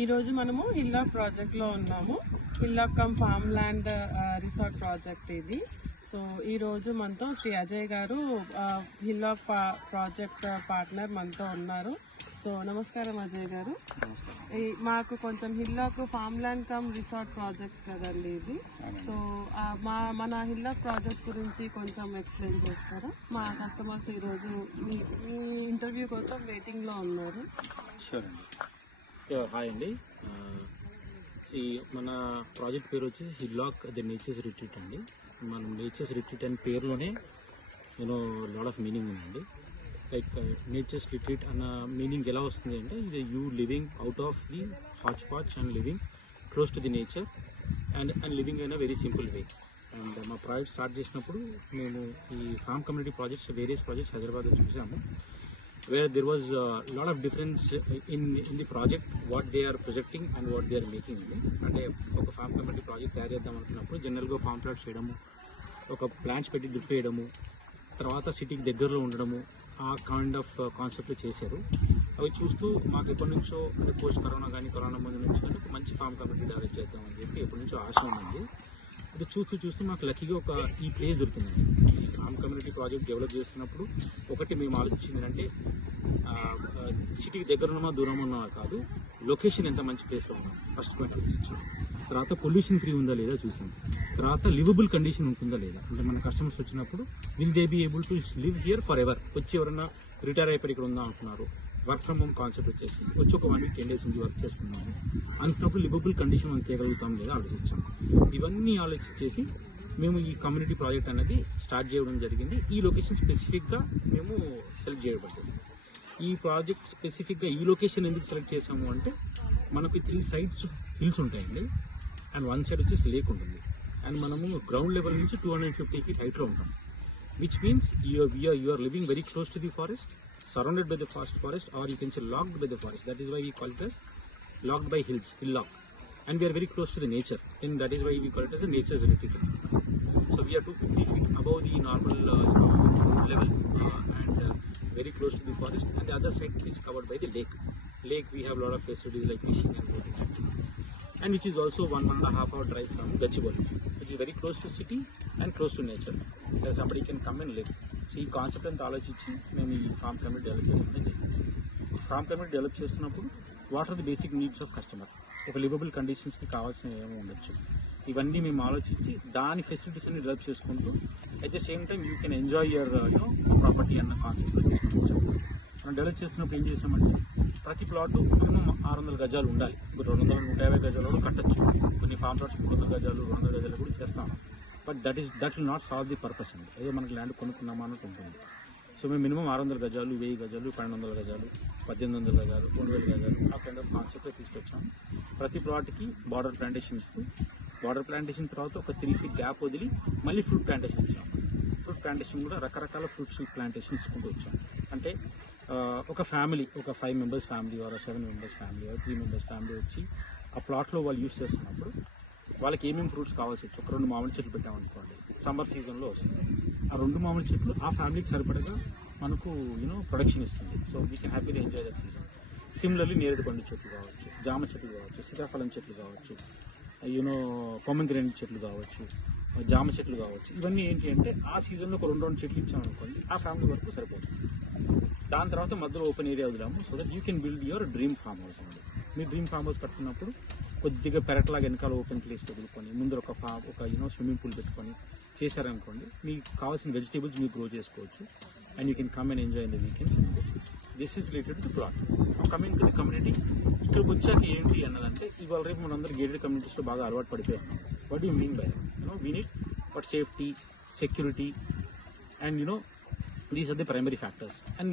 ఈ రోజు మనము హిల్లాక్ ప్రాజెక్ట్ లో ఉన్నాము. Hillock come farm land resort project ఇది. సో ఈ రోజు మనతో శ్రీ అజయ్ గారు హిల్లాక్ ప్రాజెక్ట్ పార్ట్నర్ మనతో ఉన్నారు. సో నమస్కారం అజయ్ గారు. మాకు కొంచెం Hillock farm land come resort project కదండి ఇది. సో మన హిల్లాక్ ప్రాజెక్ట్ గురించి కొంచెం ఎక్స్ప్లెయిన్ చేస్తారా? మా కస్టమర్స్ ఈరోజు మీ ఇంటర్వ్యూ కోసం వెయిటింగ్ లో ఉన్నారు. షూర్ అండి. హాయ్ అండి. మన ప్రాజెక్ట్ పేరు వచ్చేసి హిల్లాక్ ది నేచర్స్ రిట్రీట్ అండి. మనం నేచర్స్ రిట్రీట్ అనే పేరులోనే లాట్ ఆఫ్ మీనింగ్ ఉందండి. లైక్ నేచర్స్ రిట్రీట్ అన్న మీనింగ్ ఎలా వస్తుంది అంటే, ఇది you living out of the hotch potch and living close to the nature and living in a very simple way. And మా ప్రాజెక్ట్ స్టార్ట్ చేసినప్పుడు మేము ఈ farm community projects, various projects హైదరాబాద్లో చూసాము. Where there was a lot of difference in the project, what they are projecting and what they are making. అంటే ఒక form community project తయారు చేద్దాం అనుకున్నప్పుడు జనరల్గా ఫార్మ్ ప్లాట్స్ చేయడము, ఒక ప్లాంట్స్ పెట్టి డ్రిప్ వేయడము, తర్వాత సిటీకి దగ్గరలో ఉండడము, ఆ కైండ్ ఆఫ్ కాన్సెప్ట్ చేశారు. అవి చూస్తూ మాకు ఎప్పటి నుంచో అంటే పోస్ట్ కరోనా ముందు నుంచి ఒక మంచి ఫార్మ్ కమ్యూనిటీ డెవలప్ చేద్దామని చెప్పి ఎప్పటి నుంచో ఆశ ఉందండి. అది చూస్తూ మాకు లక్కీగా ఈ ప్లేస్ దొరికిందండి. ఈ ఫార్మ్ కమ్యూనిటీ ప్రాజెక్ట్ డెవలప్ చేస్తున్నప్పుడు ఒకటి మేము ఆలోచించింది అంటే, సిటీకి దగ్గర ఉన్నమా దూరం ఉన్నమా కాదు, లొకేషన్ ఎంత మంచి ప్లేస్లో ఉన్నాం ఫస్ట్ పాయింట్ ఆలోచించాం. తర్వాత పొల్యూషన్ ఫ్రీ ఉందా లేదా చూసాం. తర్వాత లివబుల్ కండిషన్ ఉంటుందా లేదా, అంటే మన కస్టమర్స్ వచ్చినప్పుడు will they be able to live here forever. వచ్చి ఎవరన్నా రిటైర్ అయిపోయి ఇక్కడ ఉందా అంటున్నారు, వర్క్ ఫ్రమ్ హోమ్ కాన్సెప్ట్ వచ్చేసి వచ్చి ఒక 1 week 10 days నుంచి వర్క్ చేసుకున్నాము అనుకున్నప్పుడు లివబుల్ కండిషన్ మనం చేయగలుగుతాం లేదా ఆలోచించాం. ఇవన్నీ ఆలోచించేసి మేము ఈ కమ్యూనిటీ ప్రాజెక్ట్ అనేది స్టార్ట్ చేయడం జరిగింది. ఈ లొకేషన్ స్పెసిఫిక్గా మేము సెలెక్ట్ చేయబడింది. ఈ ప్రాజెక్ట్ స్పెసిఫిక్గా ఈ లొకేషన్ ఎందుకు సెలెక్ట్ చేసాము అంటే, మనకి 3 sides హిల్స్ ఉంటాయండి, అండ్ 1 side వచ్చేసి లేక్ ఉంటుంది. అండ్ మనము గ్రౌండ్ లెవెల్ నుంచి 250 feet హైట్లో ఉంటాం. which means you are living very close to the forest, surrounded by the forest, or you can say locked by the forest. That is why we call it as locked by hills, hillock. And we are very close to the nature, and that is why we call it as a nature's retreat. So we are 250 feet above the normal level, and very close to the forest, and the other side is covered by the lake. We have a lot of facilities like fishing and boating activities, and which is also 1.5 hour drive from Gachibowli, which is very close to city and close to nature, where somebody can come and live. So ఈ concept అంతా ఆలోచించి మేము ఈ farm community develop చేయడం జరిగింది. ఈ farm community develop చేస్తున్నప్పుడు what are the basic needs of customer, ఒక లివబుల్ కండిషన్స్కి కావాల్సిన ఏమో ఉండొచ్చు, ఇవన్నీ మేము ఆలోచించి దాని ఫెసిలిటీస్ అన్ని డెవలప్ చేసుకుంటూ at the same time you can enjoy your property అన్న కాన్సెప్ట్లో తీసుకుంటూ మనం డెవలప్ చేస్తున్నప్పుడు ఏం చేసామంటే, ప్రతి ప్లాట్ మినిమం 600 గజాలు ఉండాలి. ఇప్పుడు 200-150 గజాలు కట్టచ్చు. కొన్ని ఫార్మ్ ప్లాట్స్ 300 గజాలు 200 గజాలు కూడా చేస్తాం. But that will not solve the purpose అండి. ఏదో మనకి ల్యాండ్ కొనుక్కున్నామా అన్నట్టు ఉంటుంది. సో మేము మినిమం 600 గజాలు, 1000 గజాలు, 1200 గజాలు, 1800 గజాలు, 2000 గజాలు ఆ కైండ్ ఆఫ్ కాన్సెప్ట్లో తీసుకొచ్చాము. ప్రతి ప్లాట్కి బార్డర్ ప్లాంటేషన్ ఇస్తూ, బార్డర్ ప్లాంటేషన్ తర్వాత ఒక 3 feet గ్యాప్ వదిలి మళ్ళీ ఫ్రూట్ ప్లాంటేషన్ ఇచ్చాము. ఫ్రూట్ ప్లాంటేషన్ కూడా రకరకాల ఫ్రూట్స్ ప్లాంటేషన్ ఇచ్చుకుంటూ వచ్చాము. అంటే ఒక ఫ్యామిలీ, ఒక 5 members family, or 7 members family, or 3 members family వచ్చి ఆ ప్లాట్లో వాళ్ళు యూజ్ చేస్తున్నప్పుడు వాళ్ళకి ఏమేమి ఫ్రూట్స్ కావాల్సి వచ్చి, ఒక 2 మామిడి చెట్లు పెట్టామనుకోండి, సమ్మర్ సీజన్లో వస్తుంది. ఆ 2 మామిడి చెట్లు ఆ ఫ్యామిలీకి సరిపడగా మనకు ప్రొడక్షన్ ఇస్తుంది. So we can happily enjoy that season. Similarly నేరేడు పండు చెట్లు కావచ్చు, జామ చెట్లు కావచ్చు, సీతాఫలం చెట్లు కావచ్చు, పొమగ్రెనేట్ చెట్లు కావచ్చు, జామ చెట్లు కావచ్చు. ఇవన్నీ ఏంటి అంటే ఆ సీజన్లో ఒక 2 చెట్లు ఇచ్చామనుకోండి, ఆ ఫ్యామిలీ వరకు సరిపోతుంది. దాని తర్వాత మధ్యలో ఓపెన్ ఏరియా వదిలాము, so that you can build your dream farm house అండి. మీ డ్రీమ్ ఫార్మ్ హౌస్ కట్టుకున్నప్పుడు కొద్దిగా పెరట్లాగా వెనకాల ఓపెన్ ప్లేస్ వదులుకొని ముందర ఒక స్విమ్మింగ్ పూల్ పెట్టుకొని చేశారనుకోండి, మీకు కావాల్సిన వెజిటేబుల్స్ మీరు గ్రో చేసుకోవచ్చు. And you can come and enjoy in the weekends. This is related to plot. Coming to the community, ఇక్కడికి వచ్చాక ఏంటి అన్నదంటే, ఇవాళ రేపు మనందరూ గేటెడ్ కమ్యూనిటీస్లో బాగా అలవాటు పడిపోయాం. What you mean by we need but safety, security, and these are the primary factors. And